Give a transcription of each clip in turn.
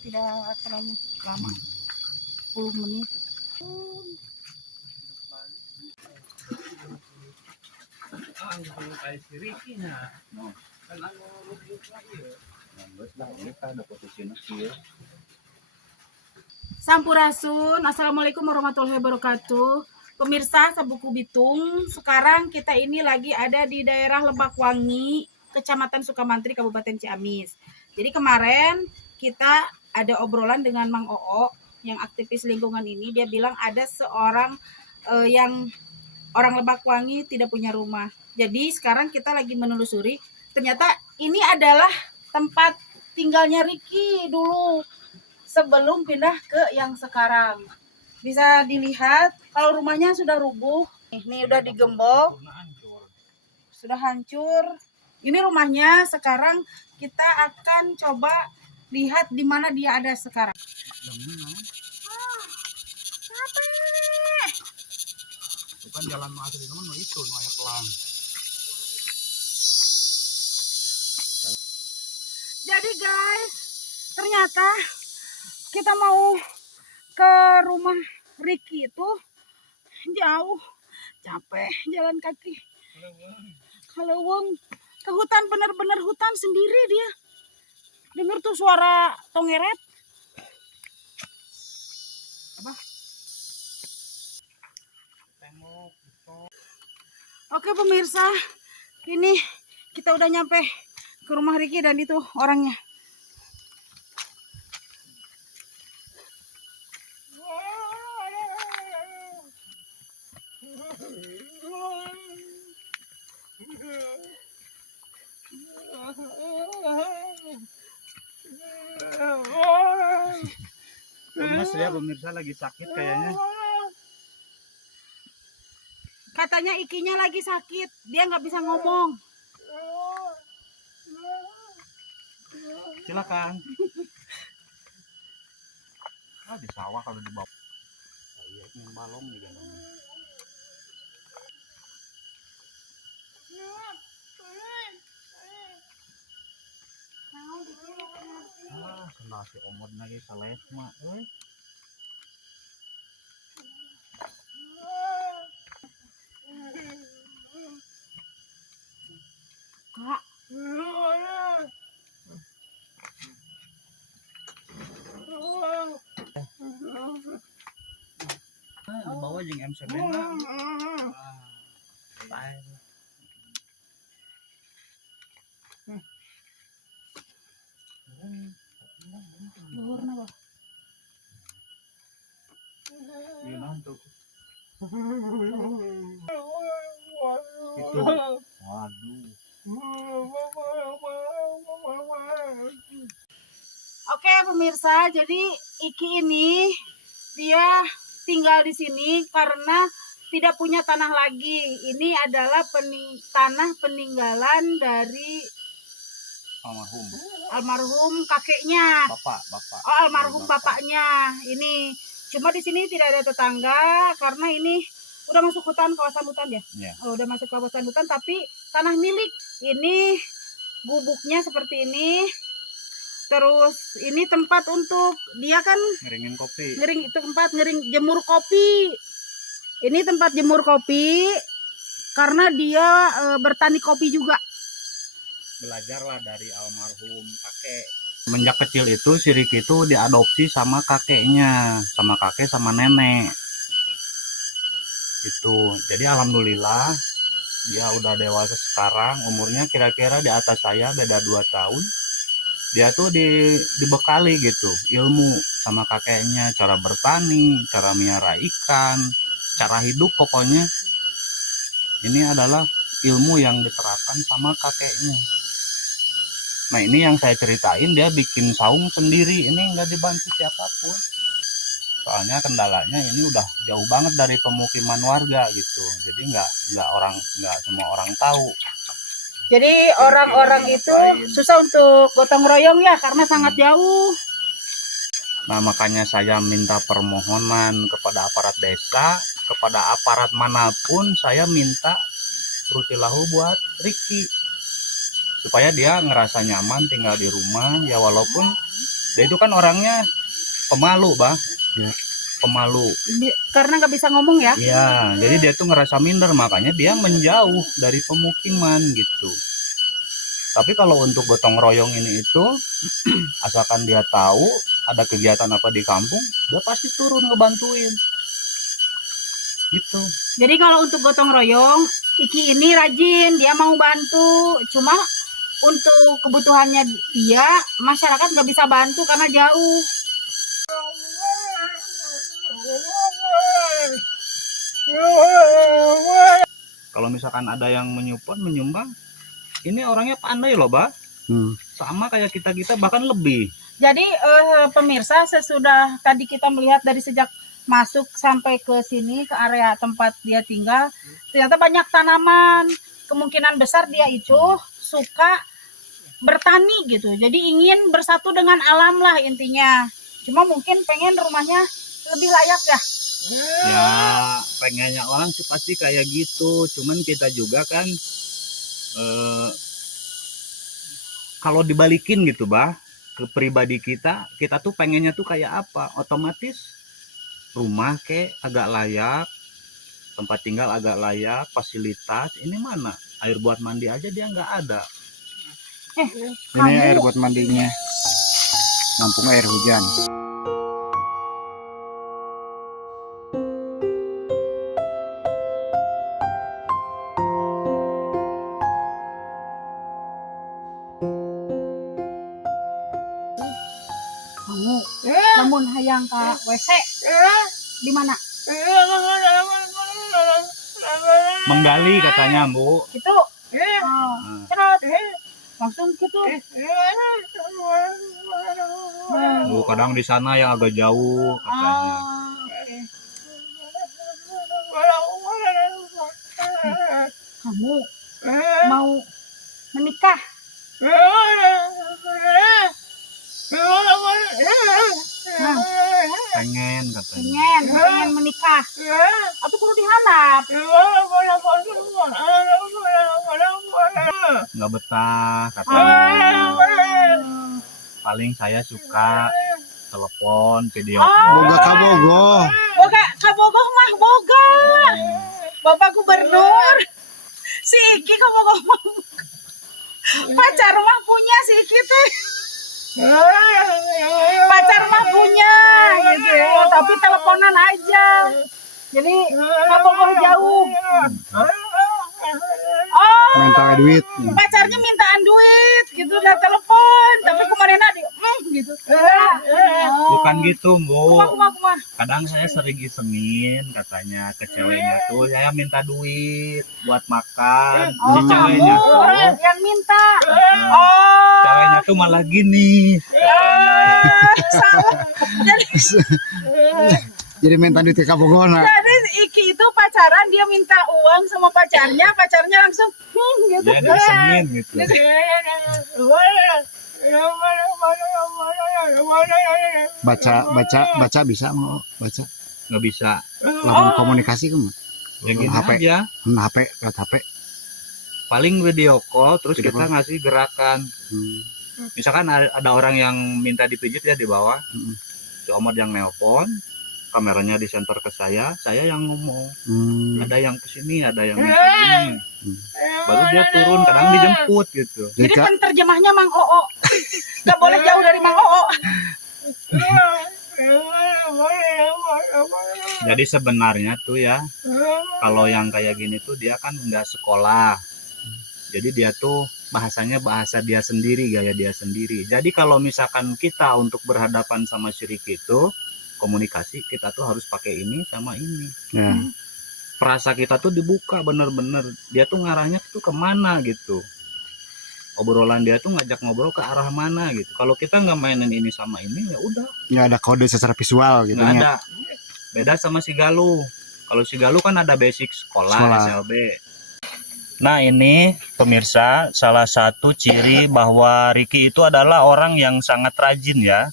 tidak terlalu lama, 10 menit. Sampurasun, assalamualaikum warahmatullahi wabarakatuh. Pemirsa Sabuku Bitung, sekarang kita ini lagi ada di daerah Lebakwangi, Kecamatan Sukamantri, Kabupaten Ciamis. Jadi kemarin kita ada obrolan dengan Mang Oo yang aktivis lingkungan ini. Dia bilang ada seorang yang orang Lebakwangi tidak punya rumah. Jadi sekarang kita lagi menelusuri, ternyata ini adalah tempat tinggalnya Ricky dulu sebelum pindah ke yang sekarang. Bisa dilihat kalau rumahnya sudah rubuh. Ini udah digembok, sudah hancur. Ini rumahnya. Sekarang kita akan coba lihat di mana dia ada sekarang. Bukan jalan asli teman itu namanya pelang. Jadi guys, ternyata kita mau ke rumah Ricky itu jauh, capek jalan kaki. Kalau wong ke hutan, bener-bener hutan sendiri dia. Dengar tuh suara tongeret. Apa? Oke pemirsa, ini kita udah nyampe ke rumah Ricky dan itu orangnya. Lemes ya pemirsa, lagi sakit kayaknya. Katanya ikinya lagi sakit, dia nggak bisa ngomong. Silakan. Di sawah kalau di bawah. Iya, ini balong juga namanya. Kena si omod lagi sales mak, Kak, di bawah jeung MCB na. Bye. luhur napa? Iya nantuk. Itu. Waduh. Oke pemirsa, jadi Iki ini dia tinggal di sini karena tidak punya tanah lagi. Ini adalah tanah peninggalan dari almarhum kakeknya. Bapak. Oh, almarhum bapaknya. Ini cuma di sini tidak ada tetangga karena ini udah masuk hutan, kawasan hutan ya. Yeah. Oh, udah masuk kawasan hutan tapi tanah milik. Ini gubuknya seperti ini. Terus ini tempat untuk dia kan ngeringin kopi. Ngering jemur kopi. Ini tempat jemur kopi karena dia bertani kopi juga. Belajarlah dari almarhum kakek. Semenjak kecil itu si Ricky itu diadopsi sama kakeknya, sama kakek sama nenek. Itu. Jadi alhamdulillah dia udah dewasa sekarang, umurnya kira-kira di atas saya, beda 2 tahun. Dia tuh dibekali gitu ilmu sama kakeknya, cara bertani, cara miara ikan, cara hidup. Pokoknya ini adalah ilmu yang diterapkan sama kakeknya. Nah ini yang saya ceritain, dia bikin saung sendiri, ini nggak dibantu siapapun. Soalnya kendalanya ini udah jauh banget dari pemukiman warga gitu, jadi nggak semua orang tahu. Jadi orang-orang itu susah untuk gotong royong ya karena sangat jauh. Nah makanya saya minta permohonan kepada aparat desa, kepada aparat manapun, saya minta rutilahu buat Ricky supaya dia ngerasa nyaman tinggal di rumah ya, walaupun Dia itu kan orangnya pemalu, Bah. Ya. Pemalu. Karena nggak bisa ngomong ya. Iya, jadi dia tuh ngerasa minder, makanya dia menjauh dari pemukiman gitu. Tapi kalau untuk gotong royong ini itu, asalkan dia tahu ada kegiatan apa di kampung, dia pasti turun ngebantuin. Gitu. Jadi kalau untuk gotong royong, Iki ini rajin, dia mau bantu. Cuma untuk kebutuhannya dia, masyarakat nggak bisa bantu karena jauh. Kalau misalkan ada yang menyumbang, ini orangnya pandai loh, Bah. Sama kayak kita bahkan lebih. Jadi pemirsa, sesudah tadi kita melihat dari sejak masuk sampai ke sini, ke area tempat dia tinggal, ternyata banyak tanaman. Kemungkinan besar dia itu suka bertani gitu. Jadi ingin bersatu dengan alam lah intinya. Cuma mungkin pengen rumahnya lebih layak ya. Ya, pengennya orang sih pasti kayak gitu. Cuman kita juga kan kalau dibalikin gitu, Bah, ke pribadi kita tuh pengennya tuh kayak apa? Otomatis rumah agak layak, tempat tinggal agak layak, fasilitas. Ini mana? Air buat mandi aja dia nggak ada. Ini air buat mandinya, nampung air hujan. Kamu, namun hayang ke WC di mana? Menggali katanya, Bu. Itu cerot langsung gitu. Bu, kadang di sana yang agak jauh katanya. Kamu mau menikah? Pengen katanya. Pengen menikah. Atau kudu dihanap? Nggak betah katanya. Paling saya suka telepon, video Boga kabogoh. Boga, kabogoh mah boga. Bapak Gubernur. Si Iki kabogoh mah. Pacar mah punya si Iki teh. Pacar mah punya gitu ya, tapi teleponan aja. Jadi kabogoh jauh. Oh, Minta duit. pacarnya mintaan duit gitu, udah telepon, tapi kemarin ada gitu. Bukan gitu, Bu. Kumah. Kadang saya sering isengin katanya ke ceweknya tuh, saya minta duit buat makan. Oh, Si kamu ceweknya tuh, yang minta. Oh, ceweknya tuh malah gini. salah. Jadi minta duit ke kabogoh. Jadi Iki itu pacaran, dia minta uang sama pacarnya langsung gitu. Ya disengin gitu. Baca bisa mau baca. Nggak bisa. Lawan komunikasi kan. Ya gini HP. aja. HP, lewat HP. Paling video call terus Video kita call. ngasih gerakan. Misalkan ada orang yang minta dipijit ya di bawah. Si Omod yang nelpon, kameranya disenter ke saya yang ngomong. Ada yang kesini, ada yang kesini. Baru dia turun, kadang dijemput gitu. Jadi penterjemahnya Mang Oo. Gak boleh jauh dari Mang Oo. Jadi sebenarnya tuh ya, kalau yang kayak gini tuh dia kan nggak sekolah. Jadi dia tuh bahasanya bahasa dia sendiri, gaya dia sendiri. Jadi kalau misalkan kita untuk berhadapan sama syirik itu, komunikasi kita tuh harus pakai ini sama ini. Ya. Perasa kita tuh dibuka bener-bener. Dia tuh ngarahnya tuh kemana gitu. Obrolan dia tuh ngajak ngobrol ke arah mana gitu. Kalau kita nggak mainin ini sama ini, ya udah. Ya ada kode secara visual gitu Nggak ya. ada. Beda sama si Galuh. Kalau si Galuh kan ada basic sekolah. SLB. Nah ini pemirsa, salah satu ciri bahwa Ricky itu adalah orang yang sangat rajin ya.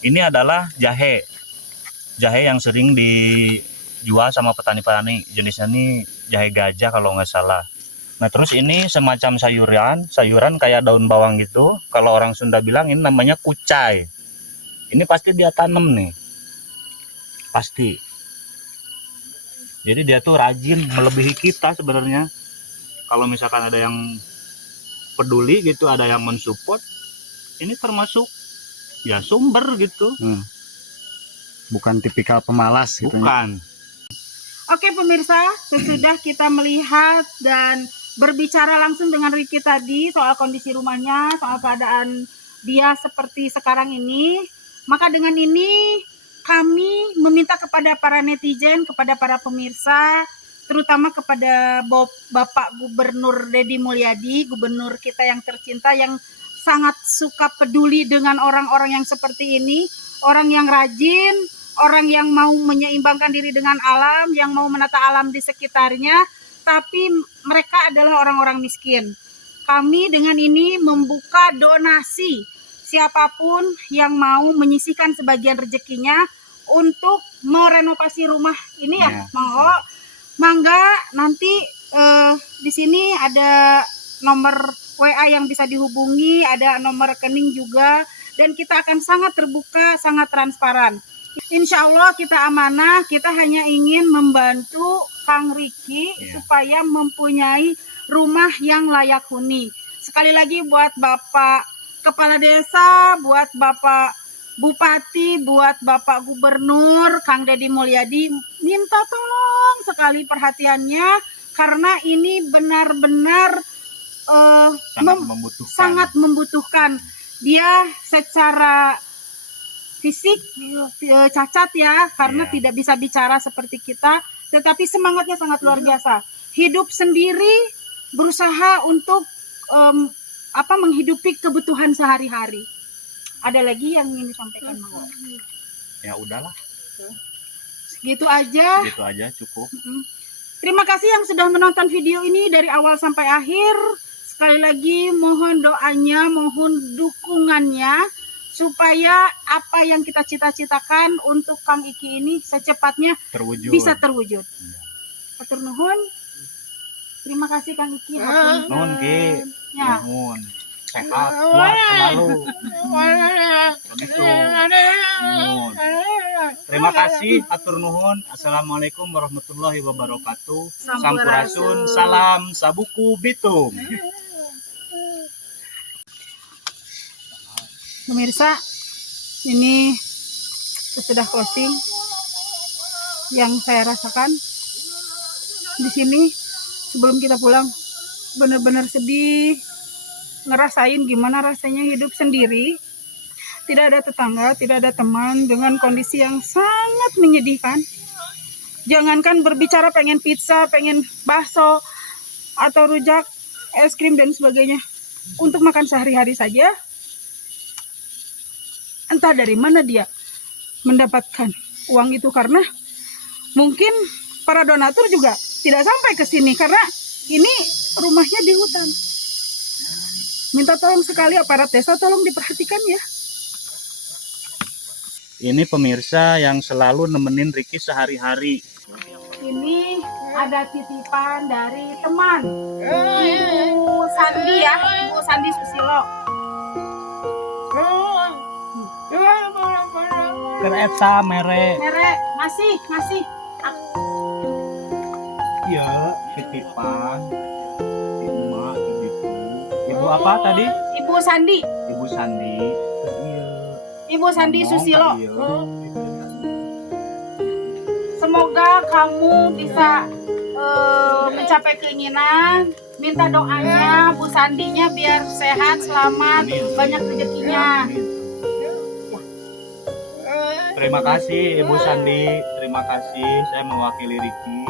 Ini adalah jahe. Jahe yang sering dijual sama petani-petani. Jenisnya ini jahe gajah kalau nggak salah. Nah terus ini semacam sayuran kayak daun bawang gitu. Kalau orang Sunda bilang ini namanya kucai. Ini pasti dia tanam nih, pasti. Jadi dia tuh rajin melebihi kita sebenarnya. Kalau misalkan ada yang peduli gitu, ada yang mensupport, ini termasuk ya sumber gitu. Bukan tipikal pemalas gitu. Bukan. Oke pemirsa, sesudah kita melihat dan berbicara langsung dengan Ricky tadi soal kondisi rumahnya, soal keadaan dia seperti sekarang ini, maka dengan ini kami meminta kepada para netizen, kepada para pemirsa, terutama kepada Bapak Gubernur Deddy Mulyadi, gubernur kita yang tercinta, yang sangat suka peduli dengan orang-orang yang seperti ini, orang yang rajin, orang yang mau menyeimbangkan diri dengan alam, yang mau menata alam di sekitarnya, tapi mereka adalah orang-orang miskin. Kami dengan ini membuka donasi, siapapun yang mau menyisihkan sebagian rezekinya untuk merenovasi rumah ini ya, mangga nanti di sini ada nomor WA yang bisa dihubungi, ada nomor rekening juga, dan kita akan sangat terbuka, sangat transparan. Insya Allah kita amanah, kita hanya ingin membantu Kang Ricky supaya mempunyai rumah yang layak huni. Sekali lagi buat Bapak Kepala Desa, buat Bapak Bupati, buat Bapak Gubernur, Kang Deddy Mulyadi, minta tolong sekali perhatiannya, karena ini benar-benar sangat membutuhkan. Dia secara fisik cacat ya, karena tidak bisa bicara seperti kita, tetapi semangatnya sangat luar biasa. Hidup sendiri, berusaha untuk menghidupi kebutuhan sehari-hari. Ada lagi yang ingin disampaikan, Mama? Ya udahlah. Segitu aja. Segitu aja cukup. Terima kasih yang sudah menonton video ini dari awal sampai akhir. Sekali lagi mohon doanya, mohon dukungannya, supaya apa yang kita cita-citakan untuk Kang Iki ini secepatnya bisa terwujud. Atur nuhun. Terima kasih Kang Iki. Nuhun Ki. Ya. Nuhun. Sehat, kuat selalu. Begitu. Nuhun. Terima kasih, atur nuhun. Assalamualaikum warahmatullahi wabarakatuh. Sampurasun, salam sabuku bitung. Pemirsa, ini sudah closing. Yang saya rasakan di sini sebelum kita pulang, benar-benar sedih, ngerasain gimana rasanya hidup sendiri, tidak ada tetangga, tidak ada teman, dengan kondisi yang sangat menyedihkan. Jangankan berbicara pengen pizza, pengen bakso atau rujak, es krim dan sebagainya, untuk makan sehari-hari saja, entah dari mana dia mendapatkan uang itu, karena mungkin para donatur juga tidak sampai ke sini karena ini rumahnya di hutan. Minta tolong sekali aparat desa, tolong diperhatikan ya. Ini pemirsa yang selalu nemenin Ricky sehari-hari. Ini ada titipan dari teman Ibu Sandi ya, Ibu Sandi Susilo. Kereta mere. Masih. Iya, titipan. Emak gitu. Ibu apa tadi? Ibu Sandi. Ibu Sandi. Ibu Sandi Susilo. Iya. Semoga kamu bisa mencapai keinginan. Minta doanya Bu Sandinya biar sehat, selamat, banyak rezekinya. Terima kasih Ibu Sandi, terima kasih. Saya mewakili Ricky.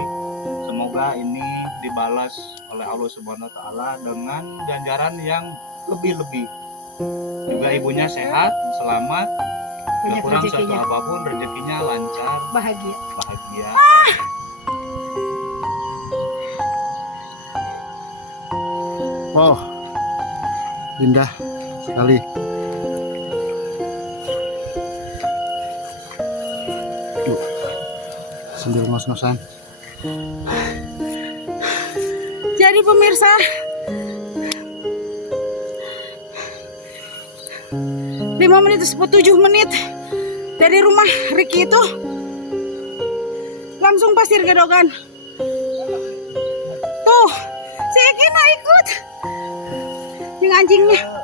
Semoga ini dibalas oleh Allah Subhanahu wa taala dengan ganjaran yang lebih-lebih. Juga ibunya sehat, selamat, Banyak kurang satu rezekinya. apapun, rezekinya lancar, Bahagia. bahagia. Wow, indah sekali. Yuk, sambil ngos-ngosan. Jadi pemirsa, 5 menit 7 menit dari rumah Ricky itu langsung pasir gedogan. Tuh si Eki ikut yang anjingnya.